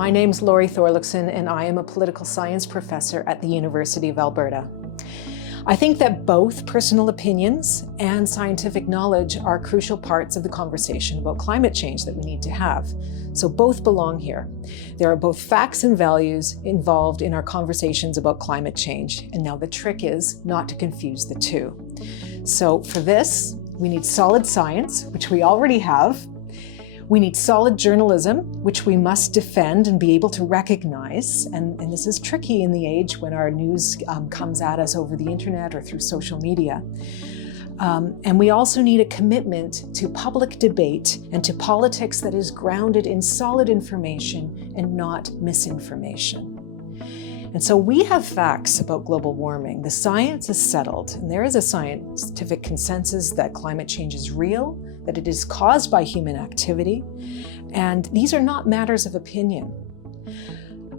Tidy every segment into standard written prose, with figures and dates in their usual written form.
My name's Laurie Thorlakson, and I am a political science professor at the University of Alberta. I think that both personal opinions and scientific knowledge are crucial parts of the conversation about climate change that we need to have. So both belong here. There are both facts and values involved in our conversations about climate change. And now the trick is not to confuse the two. So for this, we need solid science, which we already have. We need solid journalism, which we must defend and be able to recognize. And this is tricky in the age when our news comes at us over the internet or through social media. And we also need a commitment to public debate and to politics that is grounded in solid information and not misinformation. And so we have facts about global warming. The science is settled, and there is a scientific consensus that climate change is real, that it is caused by human activity, and these are not matters of opinion.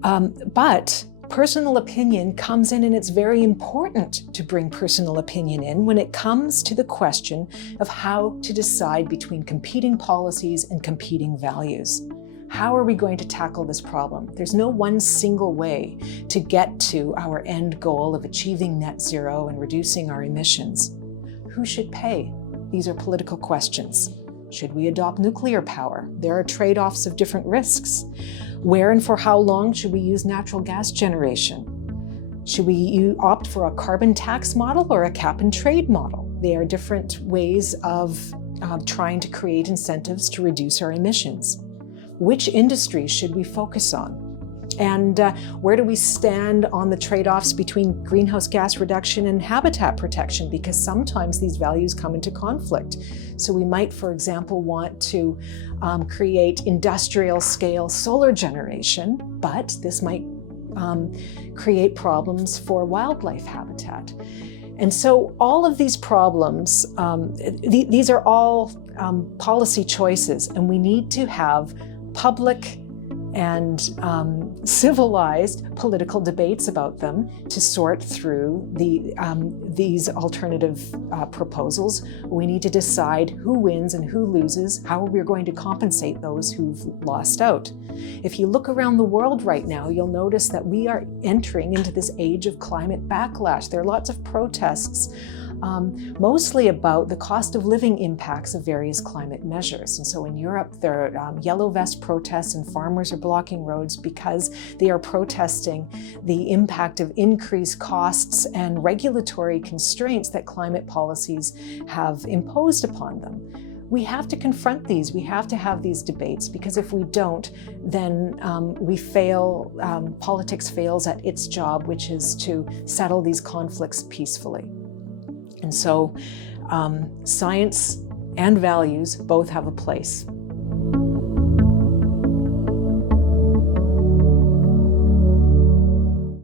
But personal opinion comes in, and it's very important to bring personal opinion in when it comes to the question of how to decide between competing policies and competing values. How are we going to tackle this problem? There's no one single way to get to our end goal of achieving net zero and reducing our emissions. Who should pay? These are political questions. Should we adopt nuclear power? There are trade-offs of different risks. Where and for how long should we use natural gas generation? Should we opt for a carbon tax model or a cap and trade model? They are different ways of trying to create incentives to reduce our emissions. Which industries should we focus on? And where do we stand on the trade-offs between greenhouse gas reduction and habitat protection? Because sometimes these values come into conflict. So we might, for example, want to create industrial-scale solar generation, but this might create problems for wildlife habitat. And so all of these problems, these are all policy choices, and we need to have public and civilized political debates about them to sort through these alternative proposals. We need to decide who wins and who loses, how we're going to compensate those who've lost out. If you look around the world right now, you'll notice that we are entering into this age of climate backlash. There are lots of protests, mostly about the cost of living impacts of various climate measures. And so in Europe, there are yellow vest protests, and farmers are blocking roads because they are protesting the impact of increased costs and regulatory constraints that climate policies have imposed upon them. We have to confront these. We have to have these debates, because if we don't, then we fail, politics fails at its job, which is to settle these conflicts peacefully. And so science and values both have a place.